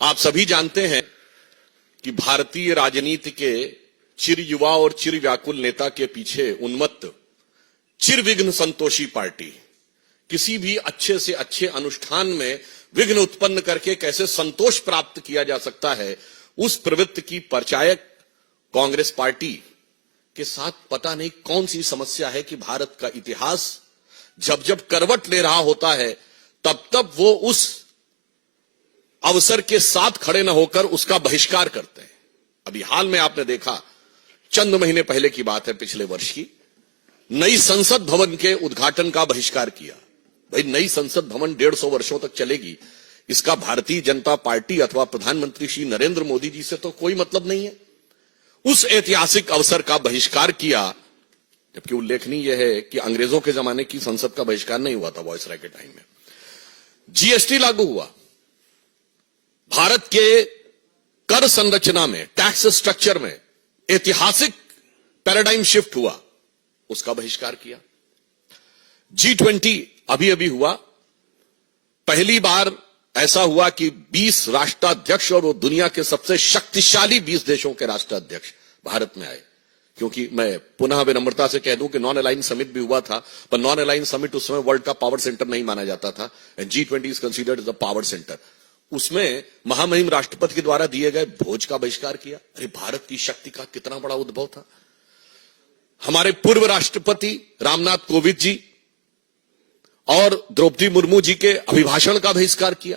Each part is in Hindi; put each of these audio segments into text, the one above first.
आप सभी जानते हैं कि भारतीय राजनीति के चिर युवा और चिर व्याकुल नेता के पीछे उन्मत्त चिरविघ्न संतोषी पार्टी किसी भी अच्छे से अच्छे अनुष्ठान में विघ्न उत्पन्न करके कैसे संतोष प्राप्त किया जा सकता है, उस प्रवृत्ति की परिचायक कांग्रेस पार्टी के साथ पता नहीं कौन सी समस्या है कि भारत का इतिहास जब जब करवट ले रहा होता है तब तब वो उस अवसर के साथ खड़े न होकर उसका बहिष्कार करते हैं। अभी हाल में आपने देखा, चंद महीने पहले की बात है, पिछले वर्ष की, नई संसद भवन के उद्घाटन का बहिष्कार किया। भाई, नई संसद भवन 150 वर्षों तक चलेगी, इसका भारतीय जनता पार्टी अथवा प्रधानमंत्री श्री नरेंद्र मोदी जी से तो कोई मतलब नहीं है। उस ऐतिहासिक अवसर का बहिष्कार किया, जबकि उल्लेखनीय यह है कि अंग्रेजों के जमाने की संसद का बहिष्कार नहीं हुआ था वायसराय के टाइम में। जीएसटी लागू हुआ, भारत के कर संरचना में, टैक्स स्ट्रक्चर में ऐतिहासिक पैराडाइम शिफ्ट हुआ, उसका बहिष्कार किया। G20 अभी अभी हुआ, पहली बार ऐसा हुआ कि 20 राष्ट्राध्यक्ष और वो दुनिया के सबसे शक्तिशाली 20 देशों के राष्ट्राध्यक्ष भारत में आए। क्योंकि मैं पुनः विनम्रता से कह दूं कि नॉन अलाइन समिट भी हुआ था, पर नॉन अलाइन समिट उस समय वर्ल्ड का पावर सेंटर नहीं माना जाता था, and G20 is considered as a power centre. उसमें महामहिम राष्ट्रपति के द्वारा दिए गए भोज का बहिष्कार किया। अरे, भारत की शक्ति का कितना बड़ा उद्भव था। हमारे पूर्व राष्ट्रपति रामनाथ कोविंद जी और द्रौपदी मुर्मू जी के अभिभाषण का बहिष्कार किया,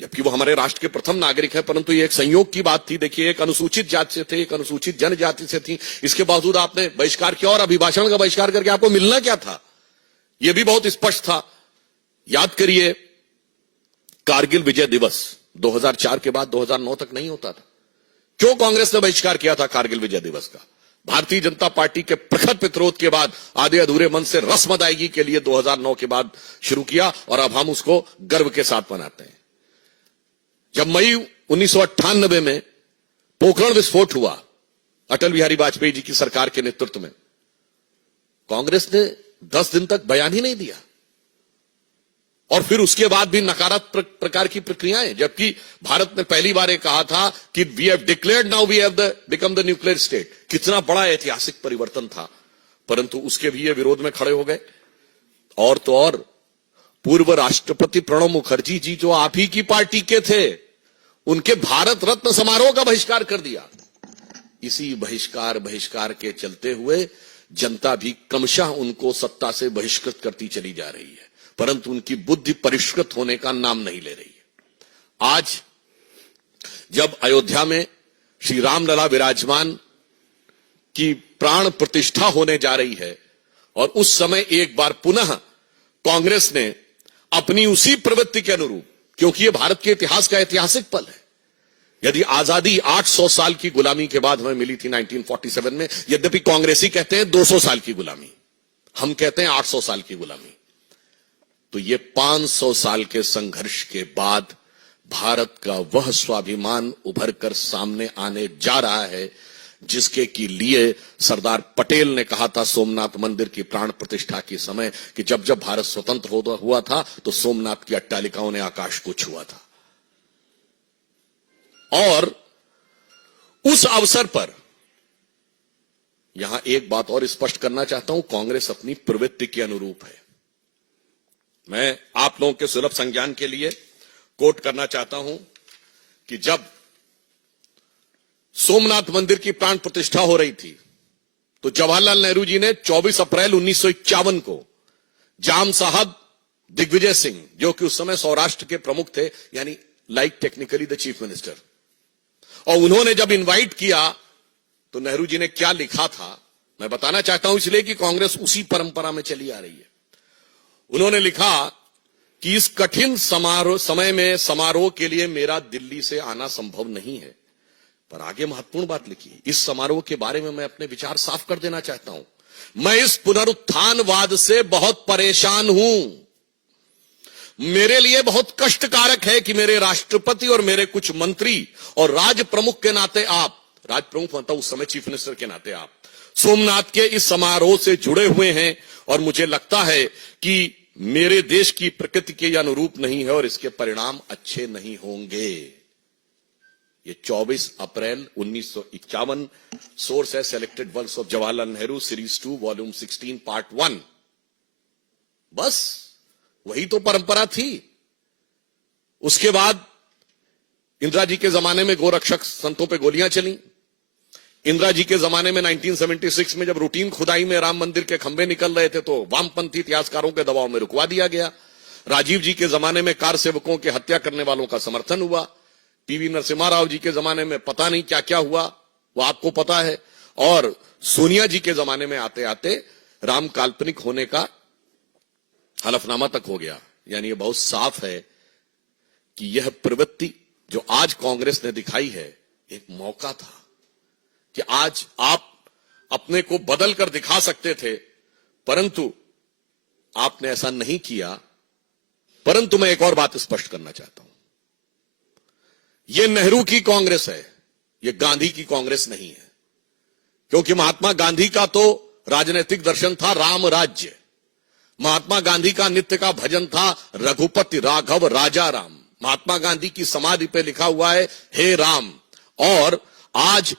जबकि वो हमारे राष्ट्र के प्रथम नागरिक हैं, परंतु ये एक संयोग की बात थी। देखिए, एक अनुसूचित जाति से थे, एक अनुसूचित जनजाति से थी, इसके बावजूद आपने बहिष्कार किया, और अभिभाषण का बहिष्कार करके आपको मिलना क्या था, यह भी बहुत स्पष्ट था। याद करिए, कारगिल विजय दिवस 2004 के बाद 2009 तक नहीं होता था। क्यों कांग्रेस ने बहिष्कार किया था कारगिल विजय दिवस का? भारतीय जनता पार्टी के प्रखर प्रतिरोध के बाद आधे अधूरे मन से रस्म अदायगी के लिए 2009 के बाद शुरू किया, और अब हम उसको गर्व के साथ मनाते हैं। जब मई 1998 में पोखरण विस्फोट हुआ अटल बिहारी वाजपेयी जी की सरकार के नेतृत्व में, कांग्रेस ने 10 दिन तक बयान ही नहीं दिया, और फिर उसके बाद भी नकारात्मक प्रकार की प्रक्रियाएं, जबकि भारत ने पहली बार कहा था कि we have declared, now we have become the nuclear state. कितना बड़ा ऐतिहासिक परिवर्तन था, परंतु उसके भी ये विरोध में खड़े हो गए। और तो और, पूर्व राष्ट्रपति प्रणब मुखर्जी जी, जो आप ही की पार्टी के थे, उनके भारत रत्न समारोह का बहिष्कार कर दिया। इसी बहिष्कार के चलते हुए जनता भी क्रमशः उनको सत्ता से बहिष्कृत करती चली जा रही है, परंतु उनकी बुद्धि परिष्कृत होने का नाम नहीं ले रही है। आज जब अयोध्या में श्री रामलला विराजमान की प्राण प्रतिष्ठा होने जा रही है, और उस समय एक बार पुनः कांग्रेस ने अपनी उसी प्रवृत्ति के अनुरूप, क्योंकि यह भारत के इतिहास का ऐतिहासिक पल है। यदि आजादी 800 साल की गुलामी के बाद हमें मिली थी 1947 में, यद्यपि कांग्रेसी कहते हैं 200 साल की गुलामी, हम कहते हैं 800 साल की गुलामी, तो ये 500 साल के संघर्ष के बाद भारत का वह स्वाभिमान उभर कर सामने आने जा रहा है, जिसके के लिए सरदार पटेल ने कहा था सोमनाथ मंदिर की प्राण प्रतिष्ठा के समय कि जब जब भारत स्वतंत्र हुआ था तो सोमनाथ की अट्टालिकाओं ने आकाश को छुआ था। और उस अवसर पर यहां एक बात और स्पष्ट करना चाहता हूं, कांग्रेस अपनी प्रवृत्ति के अनुरूप है। मैं आप लोगों के सुलभ संज्ञान के लिए कोट करना चाहता हूं कि जब सोमनाथ मंदिर की प्राण प्रतिष्ठा हो रही थी, तो जवाहरलाल नेहरू जी ने 24 अप्रैल 1951 को जाम साहब दिग्विजय सिंह, जो कि उस समय सौराष्ट्र के प्रमुख थे, यानी like technically the chief minister, और उन्होंने जब इनवाइट किया तो नेहरू जी ने क्या लिखा था, मैं बताना चाहता हूं इसलिए कि कांग्रेस उसी परंपरा में चली आ रही है। उन्होंने लिखा कि इस कठिन समय में समारोह के लिए मेरा दिल्ली से आना संभव नहीं है, पर आगे महत्वपूर्ण बात लिखी, इस समारोह के बारे में मैं अपने विचार साफ कर देना चाहता हूं। मैं इस पुनरुत्थानवाद से बहुत परेशान हूं। मेरे लिए बहुत कष्टकारक है कि मेरे राष्ट्रपति और मेरे कुछ मंत्री और राज प्रमुख के नाते आप, राज प्रमुख मतलब उस समय चीफ मिनिस्टर के नाते आप, सोमनाथ के इस समारोह से जुड़े हुए हैं, और मुझे लगता है कि मेरे देश की प्रकृति के अनुरूप नहीं है और इसके परिणाम अच्छे नहीं होंगे। ये 24 अप्रैल 1951, सोर्स है selected works of Jawaharlal Nehru, series 2, volume 16, part 1। बस वही तो परंपरा थी। उसके बाद इंदिरा जी के जमाने में गोरक्षक संतों पे गोलियां चली। इंदिरा जी के जमाने में 1976 में जब रूटीन खुदाई में राम मंदिर के खंभे निकल रहे थे तो वामपंथी इतिहासकारों के दबाव में रुकवा दिया गया। राजीव जी के जमाने में कार सेवकों की हत्या करने वालों का समर्थन हुआ। पीवी नरसिम्हा राव जी के जमाने में पता नहीं क्या क्या हुआ, वो आपको पता है। और सोनिया जी के जमाने में आते आते राम काल्पनिक होने का हलफनामा तक हो गया। यानी ये बहुत साफ है कि यह प्रवृत्ति जो आज कांग्रेस ने दिखाई है एक मौका था कि आज आप अपने को बदल कर दिखा सकते थे, परंतु आपने ऐसा नहीं किया। परंतु मैं एक और बात स्पष्ट करना चाहता हूं, यह नेहरू की कांग्रेस है, यह गांधी की कांग्रेस नहीं है। क्योंकि महात्मा गांधी का तो राजनीतिक दर्शन था राम राज्य। महात्मा गांधी का नित्य का भजन था रघुपति राघव राजा राम। महात्मा गांधी की समाधि पे लिखा हुआ है हे राम। और आज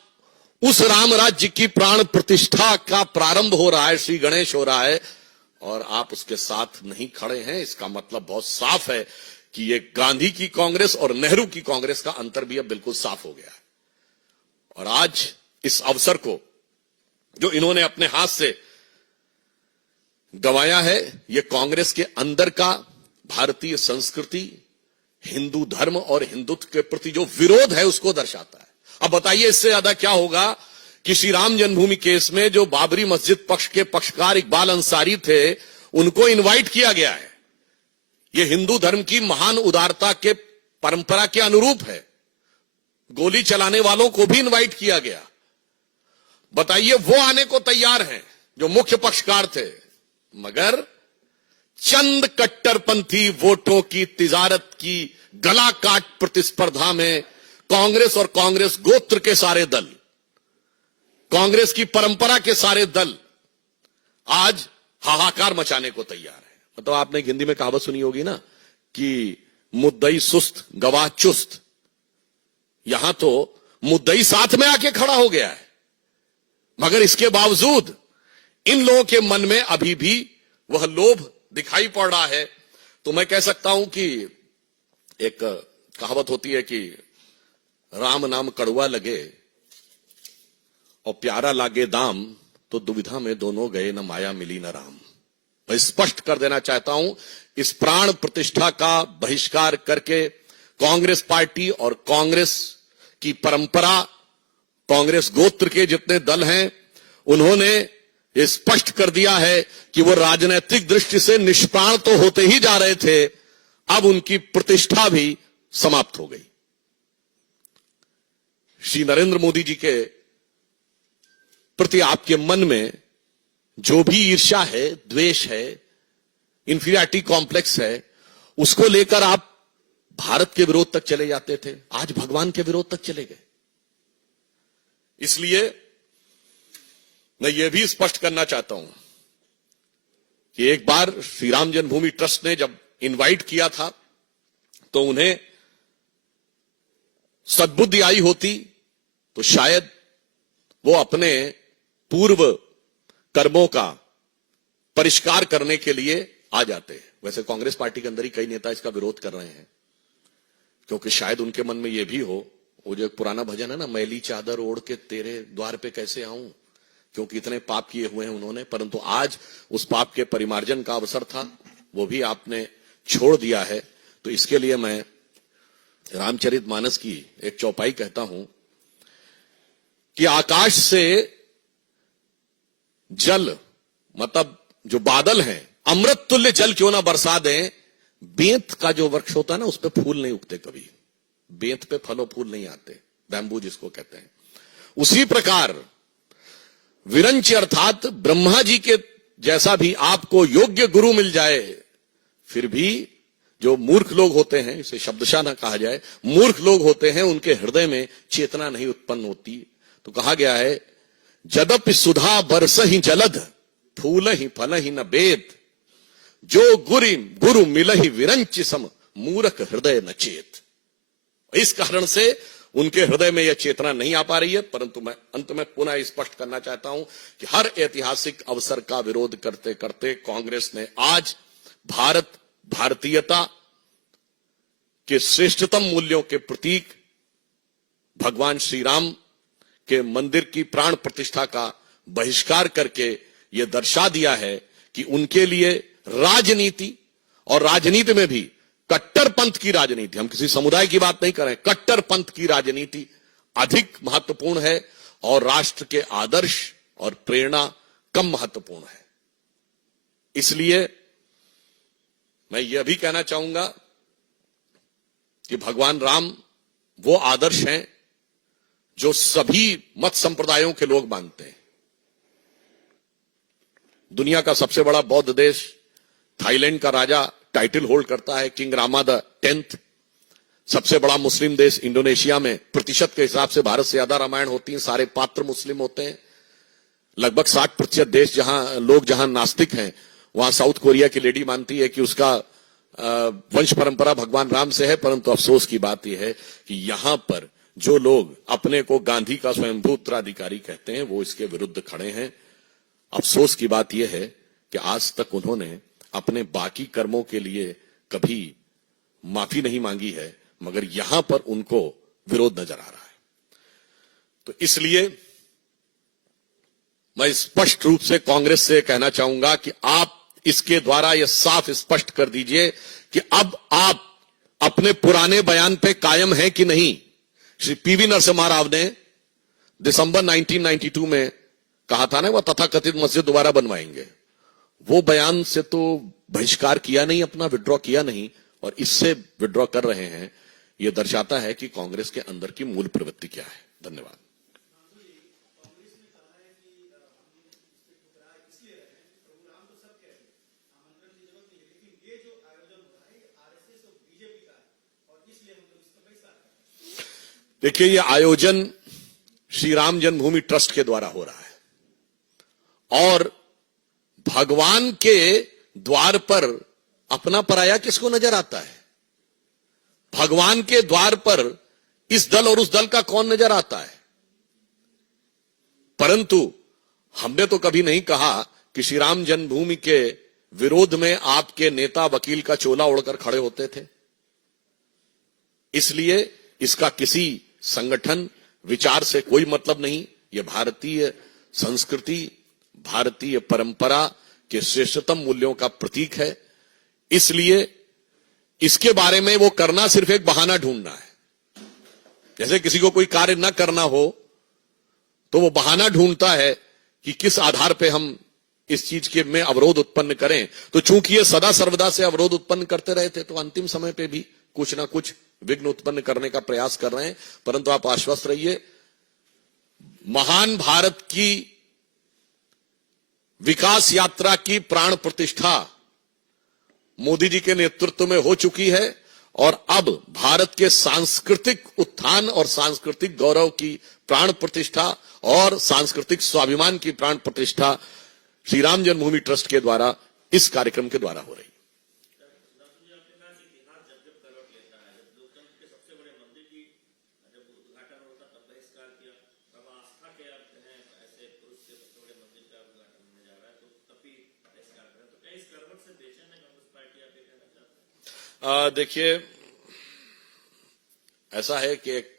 उस राम राज्य की प्राण प्रतिष्ठा का प्रारंभ हो रहा है, श्री गणेश हो रहा है, और आप उसके साथ नहीं खड़े हैं। इसका मतलब बहुत साफ है कि ये गांधी की कांग्रेस और नेहरू की कांग्रेस का अंतर भी अब बिल्कुल साफ हो गया है। और आज इस अवसर को जो इन्होंने अपने हाथ से गंवाया है, ये कांग्रेस के अंदर का भारतीय संस्कृति, हिंदू धर्म और हिंदुत्व के प्रति जो विरोध है उसको दर्शाता है। अब बताइए इससे ज्यादा क्या होगा कि श्री राम जन्मभूमि केस में जो बाबरी मस्जिद पक्ष के पक्षकार इकबाल अंसारी थे, उनको इनवाइट किया गया है। यह हिंदू धर्म की महान उदारता के परंपरा के अनुरूप है। गोली चलाने वालों को भी इनवाइट किया गया। बताइए वो आने को तैयार हैं जो मुख्य पक्षकार थे, मगर चंद कट्टरपंथी वोटों की तिजारत की गला काट प्रतिस्पर्धा में कांग्रेस और कांग्रेस गोत्र के सारे दल, कांग्रेस की परंपरा के सारे दल आज हाहाकार मचाने को तैयार है। मतलब आपने हिंदी में कहावत सुनी होगी ना कि मुद्दई सुस्त गवाह चुस्त। यहां तो मुद्दई साथ में आके खड़ा हो गया है, मगर इसके बावजूद इन लोगों के मन में अभी भी वह लोभ दिखाई पड़ रहा है। तो मैं कह सकता हूं कि एक कहावत होती है कि राम नाम कड़वा लगे और प्यारा लागे दाम, तो दुविधा में दोनों गए न माया मिली न राम। मैं स्पष्ट कर देना चाहता हूं, इस प्राण प्रतिष्ठा का बहिष्कार करके कांग्रेस पार्टी और कांग्रेस की परंपरा, कांग्रेस गोत्र के जितने दल हैं, उन्होंने ये स्पष्ट कर दिया है कि वो राजनीतिक दृष्टि से निष्प्राण तो होते ही जा रहे थे, अब उनकी प्रतिष्ठा भी समाप्त हो गई। श्री नरेंद्र मोदी जी के प्रति आपके मन में जो भी ईर्ष्या है, द्वेष है, इंफीरियरिटी कॉम्प्लेक्स है, उसको लेकर आप भारत के विरोध तक चले जाते थे, आज भगवान के विरोध तक चले गए। इसलिए मैं यह भी स्पष्ट करना चाहता हूं कि एक बार श्री राम जन्मभूमि ट्रस्ट ने जब इनवाइट किया था तो उन्हें सद्बुद्धि आई होती तो शायद वो अपने पूर्व कर्मों का परिष्कार करने के लिए आ जाते। वैसे कांग्रेस पार्टी के अंदर ही कई नेता इसका विरोध कर रहे हैं, क्योंकि शायद उनके मन में यह भी हो, वो जो एक पुराना भजन है ना, मैली चादर ओढ़ के तेरे द्वार पे कैसे आऊं, क्योंकि इतने पाप किए हुए हैं उन्होंने। परंतु आज उस पाप के परिमार्जन का अवसर था, वो भी आपने छोड़ दिया है। तो इसके लिए मैं रामचरितमानस की एक चौपाई कहता हूं कि आकाश से जल, मतलब जो बादल हैं, अमृत तुल्य जल क्यों ना बरसा दें। बेंत का जो वृक्ष होता है ना, उस पे फूल नहीं उगते कभी, बेंत पे फल और फूल नहीं आते, बैम्बू जिसको कहते हैं। उसी प्रकार विरंच अर्थात ब्रह्मा जी के जैसा भी आपको योग्य गुरु मिल जाए, फिर भी जो मूर्ख लोग होते हैं, इसे शब्दशः ना कहा जाए, मूर्ख लोग होते हैं, उनके हृदय में चेतना नहीं उत्पन्न होती। तो कहा गया है जदपि सुधा बरस ही जलद, फूल ही फल ही न बेद, जो गुरु मिलहि विरंचि सम मूरख हृदय न चेत। इस कारण से उनके हृदय में यह चेतना नहीं आ पा रही है। परंतु मैं अंत में पुनः स्पष्ट करना चाहता हूं कि हर ऐतिहासिक अवसर का विरोध करते करते कांग्रेस ने आज भारतीयता के श्रेष्ठतम मूल्यों के प्रतीक भगवान श्री राम के मंदिर की प्राण प्रतिष्ठा का बहिष्कार करके यह दर्शा दिया है कि उनके लिए राजनीति, और राजनीति में भी कट्टरपंथ की राजनीति, हम किसी समुदाय की बात नहीं कर रहे हैं, कट्टरपंथ की राजनीति अधिक महत्वपूर्ण है और राष्ट्र के आदर्श और प्रेरणा कम महत्वपूर्ण है। इसलिए मैं यह भी कहना चाहूंगा कि भगवान राम वो आदर्श हैं जो सभी मत संप्रदायों के लोग मानते हैं। दुनिया का सबसे बड़ा बौद्ध देश थाईलैंड का राजा टाइटल होल्ड करता है, किंग रामा द 10th। सबसे बड़ा मुस्लिम देश इंडोनेशिया में प्रतिशत के हिसाब से भारत से ज्यादा रामायण होती है, सारे पात्र मुस्लिम होते हैं। लगभग 60% देश जहां नास्तिक हैं, वहां साउथ कोरिया की लेडी मानती है कि उसका वंश परंपरा भगवान राम से है। परंतु अफसोस की बात यह है कि यहां पर जो लोग अपने को गांधी का स्वयंभू उत्तराधिकारी कहते हैं, वो इसके विरुद्ध खड़े हैं। अफसोस की बात यह है कि आज तक उन्होंने अपने बाकी कर्मों के लिए कभी माफी नहीं मांगी है, मगर यहां पर उनको विरोध नजर आ रहा है। तो इसलिए मैं स्पष्ट रूप से कांग्रेस से कहना चाहूंगा कि आप इसके द्वारा यह साफ स्पष्ट कर दीजिए कि अब आप अपने पुराने बयान पे कायम हैं कि नहीं। श्री पीवी नरसिम्हा राव ने दिसंबर 1992 में कहा था ना, वह तथाकथित मस्जिद दोबारा बनवाएंगे। वो बयान से तो बहिष्कार किया नहीं, अपना विड्रॉ किया नहीं, और इससे विड्रॉ कर रहे हैं। यह दर्शाता है कि कांग्रेस के अंदर की मूल प्रवृत्ति क्या है। धन्यवाद। देखिए, यह आयोजन श्री राम जन्मभूमि ट्रस्ट के द्वारा हो रहा है, और भगवान के द्वार पर अपना पराया किसको नजर आता है? भगवान के द्वार पर इस दल और उस दल का कौन नजर आता है? परंतु हमने तो कभी नहीं कहा कि श्री राम जन्मभूमि के विरोध में आपके नेता वकील का चोला ओढ़कर खड़े होते थे। इसलिए इसका किसी संगठन विचार से कोई मतलब नहीं। यह भारतीय संस्कृति, भारतीय परंपरा के श्रेष्ठतम मूल्यों का प्रतीक है। इसलिए इसके बारे में वो करना सिर्फ एक बहाना ढूंढना है। जैसे किसी को कोई कार्य न करना हो तो वो बहाना ढूंढता है कि किस आधार पे हम इस चीज के में अवरोध उत्पन्न करें। तो चूंकि ये सदा सर्वदा से अवरोध उत्पन्न करते रहे थे, तो अंतिम समय पे भी कुछ ना कुछ विघ्न उत्पन्न करने का प्रयास कर रहे हैं। परंतु आप आश्वस्त रहिए, महान भारत की विकास यात्रा की प्राण प्रतिष्ठा मोदी जी के नेतृत्व में हो चुकी है, और अब भारत के सांस्कृतिक उत्थान और सांस्कृतिक गौरव की प्राण प्रतिष्ठा और सांस्कृतिक स्वाभिमान की प्राण प्रतिष्ठा श्री राम जन्मभूमि ट्रस्ट के द्वारा इस कार्यक्रम के द्वारा हो रही। देखिए, ऐसा है कि एक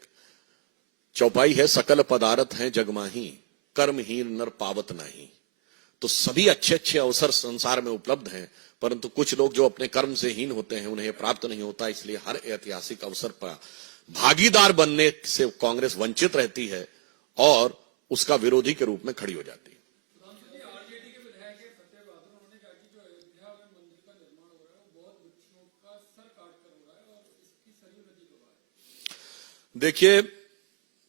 चौपाई है, सकल पदार्थ हैं जगमाही, कर्महीन नर पावत नहीं। तो सभी अच्छे अच्छे अवसर संसार में उपलब्ध हैं, परंतु कुछ लोग जो अपने कर्म से हीन होते हैं उन्हें प्राप्त नहीं होता। इसलिए हर ऐतिहासिक अवसर पर भागीदार बनने से कांग्रेस वंचित रहती है और उसका विरोधी के रूप में खड़ी हो जाती है। देखिए,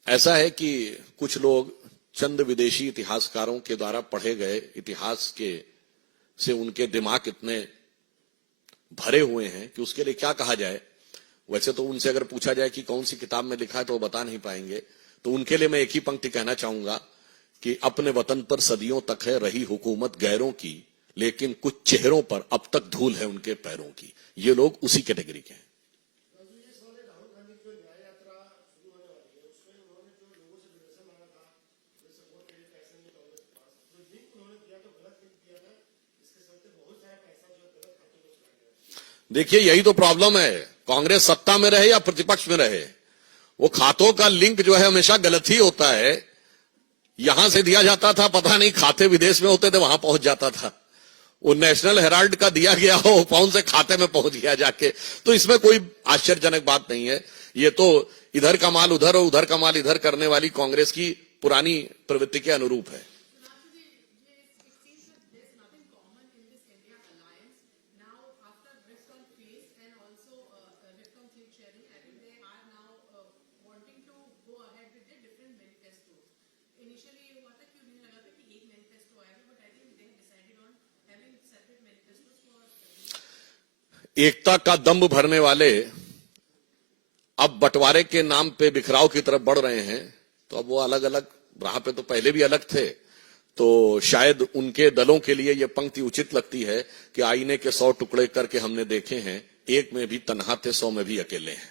ऐसा है कि कुछ लोग चंद विदेशी इतिहासकारों के द्वारा पढ़े गए इतिहास के से उनके दिमाग इतने भरे हुए हैं कि उसके लिए क्या कहा जाए। वैसे तो उनसे अगर पूछा जाए कि कौन सी किताब में लिखा है तो वो बता नहीं पाएंगे। तो उनके लिए मैं एक ही पंक्ति कहना चाहूंगा कि अपने वतन पर सदियों तक है रही हुकूमत गैरों की, लेकिन कुछ चेहरों पर अब तक धूल है उनके पैरों की। ये लोग उसी कैटेगरी के हैं। देखिए, यही तो प्रॉब्लम है, कांग्रेस सत्ता में रहे या प्रतिपक्ष में रहे, वो खातों का लिंक जो है हमेशा गलत ही होता है। यहां से दिया जाता था, पता नहीं खाते विदेश में होते थे, वहां पहुंच जाता था। वो नेशनल हेराल्ड का दिया गया हो, कौन से खाते में पहुंच गया जाके। तो इसमें कोई आश्चर्यजनक बात नहीं है। ये तो इधर का माल उधर और उधर का माल इधर करने वाली कांग्रेस की पुरानी प्रवृत्ति के अनुरूप है। एकता का दंभ भरने वाले अब बंटवारे के नाम पे बिखराव की तरफ बढ़ रहे हैं। तो अब वो अलग अलग राह पे तो पहले भी अलग थे, तो शायद उनके दलों के लिए यह पंक्ति उचित लगती है कि आईने के 100 टुकड़े करके हमने देखे हैं, एक में भी तन्हा थे 100 में भी अकेले हैं।